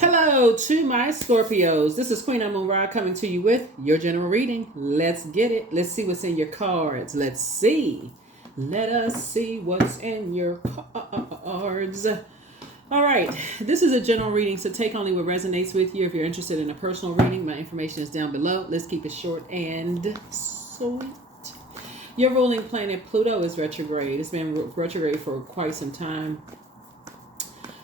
Hello to my Scorpios. This is Queen Amun Ra coming to you with your general reading. Let's get it. Let's see what's in your cards. Let's see. Let us see what's in your cards. All right. This is a general reading, so take only what resonates with you. If you're interested in a personal reading, my information is down below. Let's keep it short and sweet. Your ruling planet Pluto is retrograde. It's been retrograde for quite some time.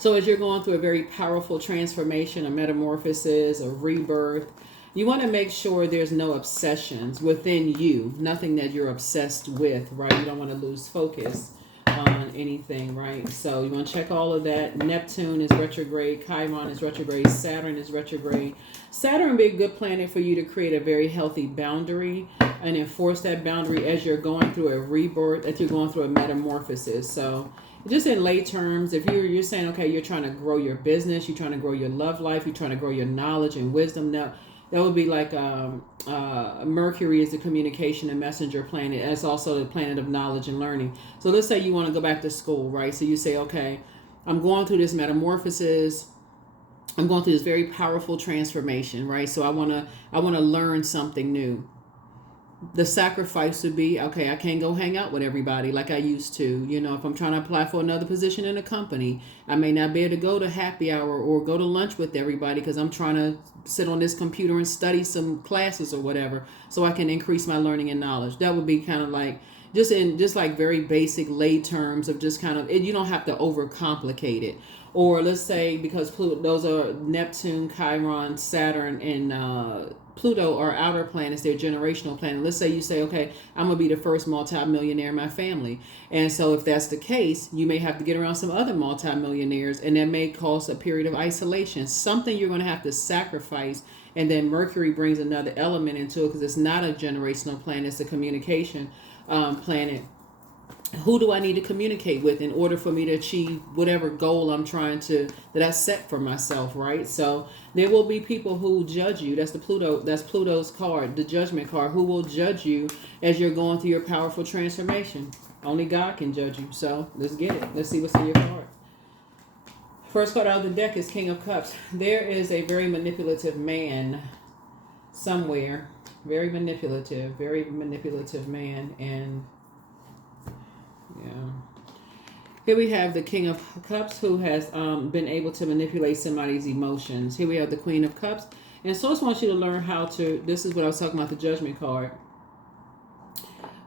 So as you're going through a very powerful transformation, a metamorphosis, a rebirth, you want to make sure there's no obsessions within you, nothing that you're obsessed with, right? You don't want to lose focus on anything, right? So you want to check all of that. Neptune is retrograde, Chiron is retrograde, Saturn is retrograde. Saturn would be a good planet for you to create a very healthy boundary and enforce that boundary as you're going through a rebirth, as you're going through a metamorphosis. So just in lay terms, if you're saying, okay, you're trying to grow your business, you're trying to grow your love life, you're trying to grow your knowledge and wisdom, now that would be like Mercury is the communication and messenger planet. And it's also the planet of knowledge and learning. So let's say you want to go back to school, right? So you say, okay, I'm going through this metamorphosis. I'm going through this very powerful transformation, right? So I want to learn something new. The sacrifice would be, okay, I can't go hang out with everybody like I used to. You know, if I'm trying to apply for another position in a company, I may not be able to go to happy hour or go to lunch with everybody because I'm trying to sit on this computer and study some classes or whatever so I can increase my learning and knowledge. That would be kind of like just like very basic lay terms of just kind of, you don't have to overcomplicate it. Or let's say, because Pluto, those are Neptune, Chiron, Saturn, and Pluto are outer planets, they're generational planets. Let's say you say, okay, I'm going to be the first multimillionaire in my family. And so if that's the case, you may have to get around some other multimillionaires, and that may cause a period of isolation, something you're going to have to sacrifice. And then Mercury brings another element into it because it's not a generational planet, it's a communication planet. Who do I need to communicate with in order for me to achieve whatever goal that I set for myself, right? So there will be people who judge you. That's Pluto's card, the judgment card, who will judge you as you're going through your powerful transformation. Only God can judge you. So let's get it. Let's see what's in your card. First card out of the deck is King of Cups. There is a very manipulative man somewhere. Very manipulative man. And yeah. Here we have the King of Cups, who has been able to manipulate somebody's emotions. Here we have the Queen of Cups. And Source wants you to learn how to, this is what I was talking about, the Judgment card.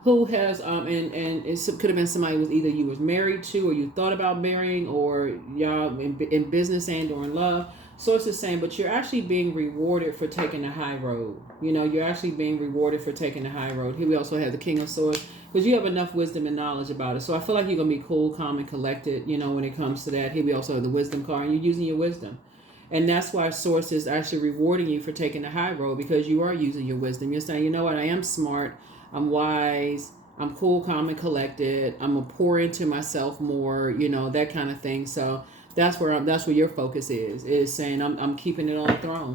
Who has, and it could have been somebody who was either you was married to or you thought about marrying, or y'all in business and or in love. Source is saying, but you're actually being rewarded for taking the high road. You know, you're actually being rewarded for taking the high road. Here we also have the King of Swords, because you have enough wisdom and knowledge about it. So I feel like you're going to be cool, calm, and collected, you know, when it comes to that. Here we also have the Wisdom card, and you're using your wisdom. And that's why Source is actually rewarding you for taking the high road, because you are using your wisdom. You're saying, you know what, I am smart, I'm wise, I'm cool, calm, and collected. I'm going to pour into myself more, you know, that kind of thing. So that's where your focus is saying I'm keeping it on the throne.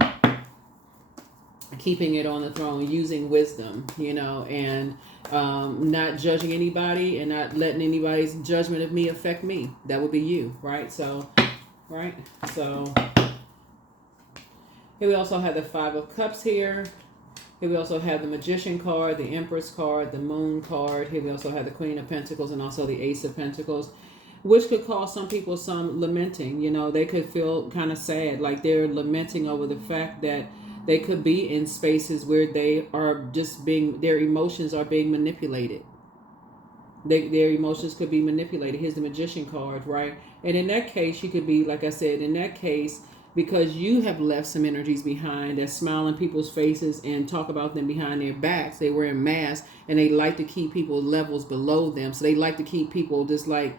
Keeping it on the throne, using wisdom, you know, and not judging anybody and not letting anybody's judgment of me affect me. That would be you, right? So, right? So, here we also have the Five of Cups here. Here we also have the Magician card, the Empress card, the Moon card. Here we also have the Queen of Pentacles and also the Ace of Pentacles, which could cause some people some lamenting. You know, they could feel kind of sad, like they're lamenting over the fact that they could be in spaces where they are just their emotions are being manipulated. Their emotions could be manipulated. Here's the Magician card, right? And in that case, you could be, like I said, in that case, because you have left some energies behind that smile on people's faces and talk about them behind their backs. They wear masks and they like to keep people levels below them. So they like to keep people just like,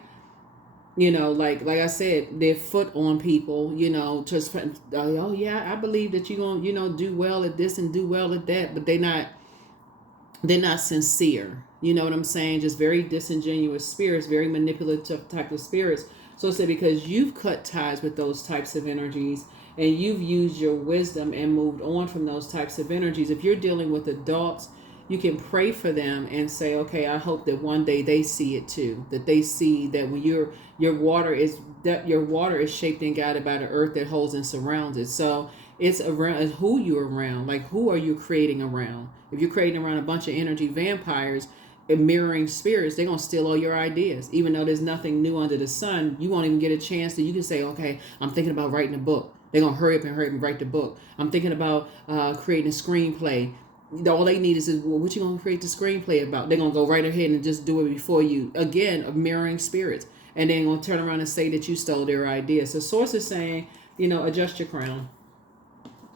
you know, like I said, their foot on people, you know, just, oh yeah, I believe that you're going to, you know, do well at this and do well at that, but they're not sincere. You know what I'm saying? Just very disingenuous spirits, very manipulative type of spirits. So it's because you've cut ties with those types of energies and you've used your wisdom and moved on from those types of energies. If you're dealing with adults you can pray for them and say, okay, I hope that one day they see it too. That they see that when your water is shaped and guided by the earth that holds and surrounds it. So it's around, it's who you're around. Like, who are you creating around? If you're creating around a bunch of energy vampires and mirroring spirits, they're gonna steal all your ideas. Even though there's nothing new under the sun, you won't even get a chance to. You can say, okay, I'm thinking about writing a book. They're gonna hurry up and write the book. I'm thinking about creating a screenplay. All they need is, well, what you gonna create the screenplay about? They're gonna go right ahead and just do it before you. Again, mirroring spirits, and then gonna turn around and say that you stole their ideas. So source is saying, adjust your crown.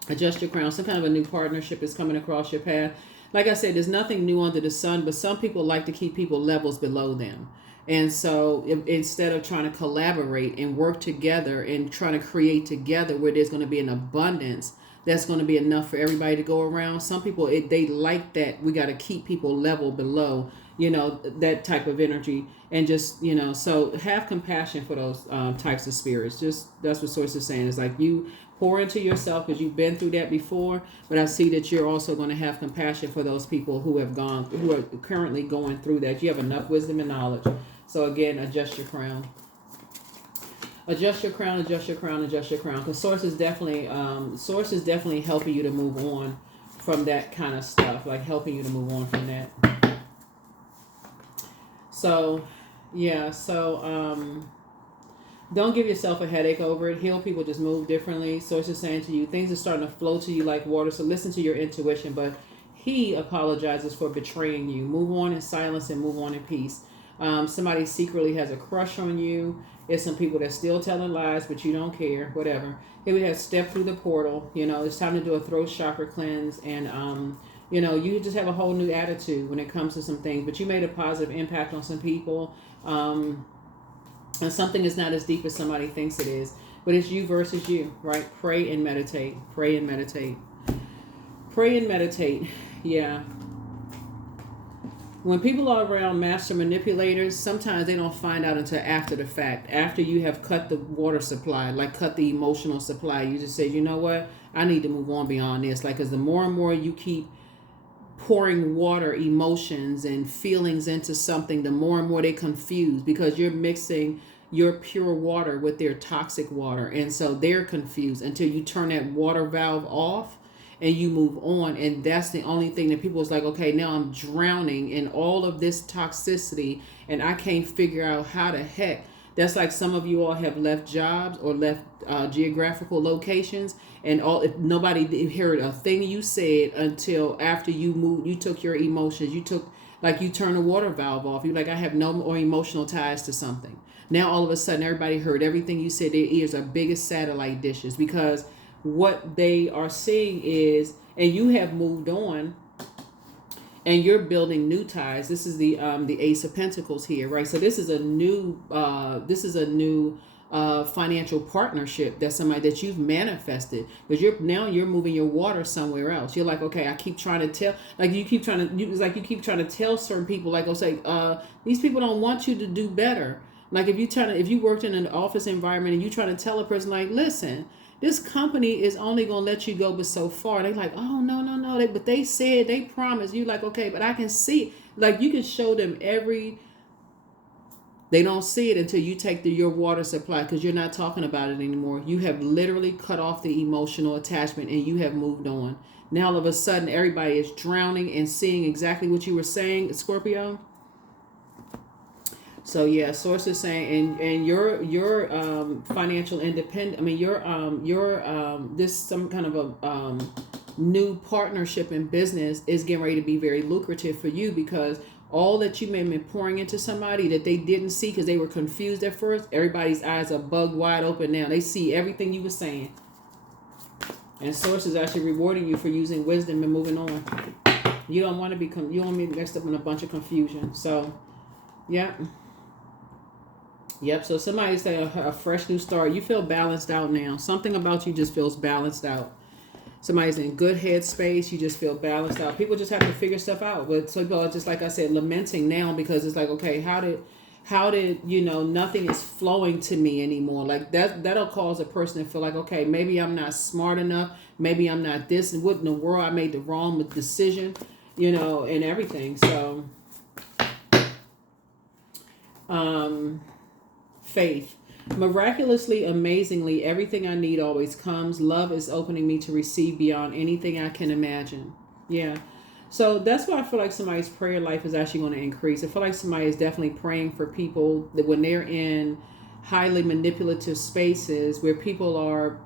Adjust your crown. Some kind of a new partnership is coming across your path. Like I said, there's nothing new under the sun, but some people like to keep people levels below them. And so instead of trying to collaborate and work together and trying to create together where there's going to be an abundance that's going to be enough for everybody to go around, some people, they like that. We got to keep people level below, that type of energy. And just, so have compassion for those types of spirits. Just, that's what Source is saying. It's like, you pour into yourself because you've been through that before, but I see that you're also going to have compassion for those people who are currently going through that. You have enough wisdom and knowledge. So again, adjust your crown. Adjust your crown, adjust your crown, adjust your crown. Because Source is definitely helping you to move on from that kind of stuff. Like helping you to move on from that. So, yeah. So, don't give yourself a headache over it. Heal people just move differently. Source is saying to you, things are starting to flow to you like water. So listen to your intuition. But he apologizes for betraying you. Move on in silence and move on in peace. Somebody secretly has a crush on you. There's some people that still telling lies, but you don't care. Whatever. Here we have stepped through the portal. It's time to do a throat chakra cleanse. And, you just have a whole new attitude when it comes to some things. But you made a positive impact on some people. And something is not as deep as somebody thinks it is. But it's you versus you, right? Pray and meditate. Pray and meditate. Pray and meditate. Yeah. When people are around master manipulators, sometimes they don't find out until after the fact. After you have cut the water supply, like cut the emotional supply. You just say, you know what? I need to move on beyond this. Like, because the more and more you keep pouring water, emotions, and feelings into something, the more and more they confuse, because you're mixing your pure water with their toxic water. And so they're confused until you turn that water valve off and you move on. And that's the only thing that people is like, okay, now I'm drowning in all of this toxicity and I can't figure out how the heck. That's like some of you all have left jobs or left geographical locations, and if nobody heard a thing you said until after you moved. You took your emotions. You turned the water valve off. You're like, I have no more emotional ties to something. Now all of a sudden everybody heard everything you said. Their ears are big as satellite dishes, because what they are seeing is, and you have moved on and you're building new ties. This is the Ace of Pentacles here, right? So this is a new financial partnership. That's somebody that you've manifested, because you're moving your water somewhere else. You're like, okay, I keep trying to tell, like you keep trying to tell certain people, like, I'll say, these people don't want you to do better. Like if you worked in an office environment and you trying to tell a person, like, listen, this company is only going to let you go but so far. They're like, oh, no. But they said, they promised. You like, okay, but I can see. Like, you can show them they don't see it until you take your water supply, because you're not talking about it anymore. You have literally cut off the emotional attachment and you have moved on. Now, all of a sudden, everybody is drowning and seeing exactly what you were saying, Scorpio. So yeah, Source is saying, and your financial independent. I mean, your this some kind of a new partnership in business is getting ready to be very lucrative for you, because all that you may have been pouring into somebody that they didn't see because they were confused at first, everybody's eyes are bugged wide open now. They see everything you were saying, and Source is actually rewarding you for using wisdom and moving on. You don't want to be mixed up in a bunch of confusion. So, yeah. Yep, so somebody's saying a fresh new start. You feel balanced out now. Something about you just feels balanced out. Somebody's in good headspace. You just feel balanced out. People just have to figure stuff out. But so just like I said, lamenting now, because it's like, okay, how did nothing is flowing to me anymore? Like that'll cause a person to feel like, okay, maybe I'm not smart enough. Maybe I'm not this. And what in the world? I made the wrong decision. and everything. So, faith. Miraculously, amazingly, everything I need always comes. Love is opening me to receive beyond anything I can imagine. Yeah. So that's why I feel like somebody's prayer life is actually going to increase. I feel like somebody is definitely praying for people that when they're in highly manipulative spaces where people are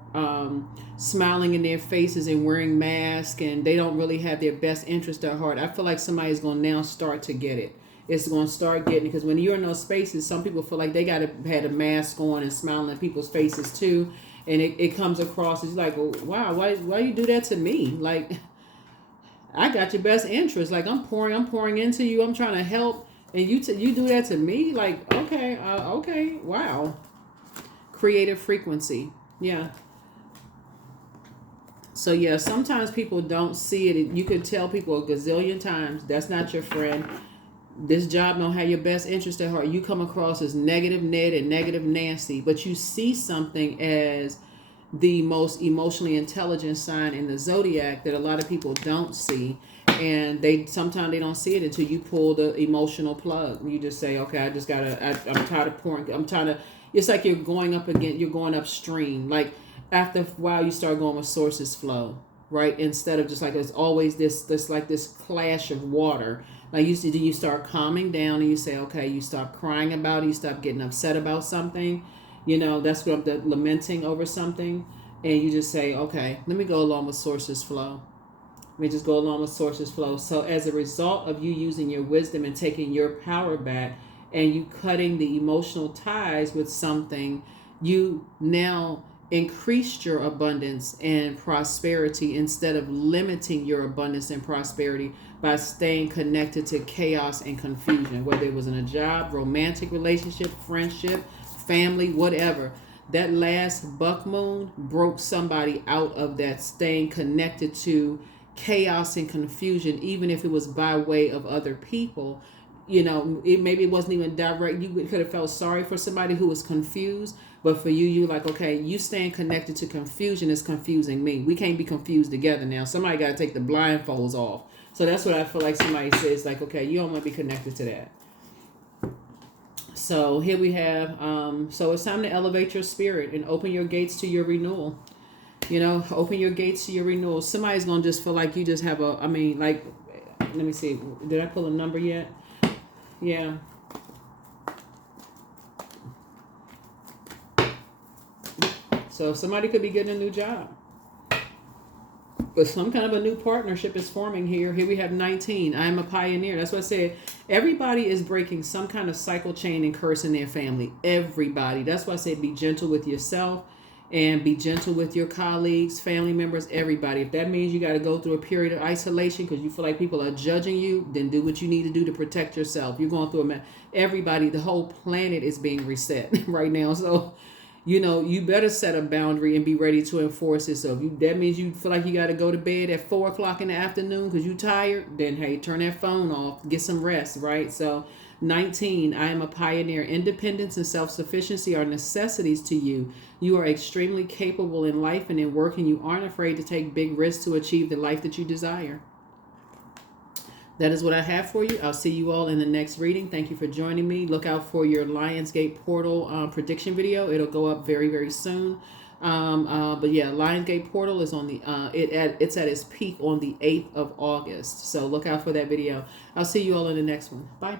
smiling in their faces and wearing masks and they don't really have their best interest at heart. I feel like somebody's going to now start to get it. It's going to start getting, because when you're in those spaces, some people feel like they got to had a mask on and smiling in people's faces too, and it comes across as like, well, wow, why you do that to me? Like, I got your best interest. Like, I'm pouring into you. I'm trying to help, and you do that to me. Like, okay, okay, wow. Creative frequency, yeah. So yeah, sometimes people don't see it. You could tell people a gazillion times that's not your friend. This job don't have your best interest at heart. You come across as negative Ned and negative Nancy, but you see something as the most emotionally intelligent sign in the zodiac that a lot of people don't see, and sometimes they don't see it until you pull the emotional plug. You just say, okay, I'm tired of pouring. I'm tired of. It's like you're going upstream. Like, after a while, you start going with sources flow, right? Instead of just like it's always this clash of water. Like, you start calming down and you say, okay, you stop crying about it, you stop getting upset about something. That's what I'm lamenting over something. And you just say, okay, let me go along with sources flow. Let me just go along with sources flow. So as a result of you using your wisdom and taking your power back and you cutting the emotional ties with something, you now increased your abundance and prosperity instead of limiting your abundance and prosperity by staying connected to chaos and confusion, whether it was in a job, romantic relationship, friendship, family, whatever. That last buck moon broke somebody out of that staying connected to chaos and confusion, even if it was by way of other people. Maybe it wasn't even direct. You could have felt sorry for somebody who was confused, but for you like, okay, you staying connected to confusion is confusing me. We can't be confused together now. Somebody got to take the blindfolds off. So that's what I feel like somebody says, like, okay, you don't want to be connected to that. So here we have, so it's time to elevate your spirit and open your gates to your renewal. Open your gates to your renewal. Somebody's going to just feel like you just have let me see. Did I pull a number yet? Yeah. So somebody could be getting a new job. But some kind of a new partnership is forming here. Here we have 19. I am a pioneer. That's what I said. Everybody is breaking some kind of cycle, chain, and curse in their family. Everybody. That's why I said be gentle with yourself and be gentle with your colleagues, family members, everybody. If that means you got to go through a period of isolation because you feel like people are judging you, then do what you need to do to protect yourself. You're going through everybody, the whole planet is being reset right now. So you better set a boundary and be ready to enforce it. So if that means you feel like you got to go to bed at 4:00 in the afternoon because you're tired, then hey, turn that phone off, get some rest, right? So 19, I am a pioneer. Independence and self-sufficiency are necessities to you. You are extremely capable in life and in work, and you aren't afraid to take big risks to achieve the life that you desire. That is what I have for you. I'll see you all in the next reading. Thank you for joining me. Look out for your Lionsgate Portal prediction video. It'll go up very, very soon. But yeah, Lionsgate Portal is on the it's at its peak on the 8th of August. So look out for that video. I'll see you all in the next one. Bye.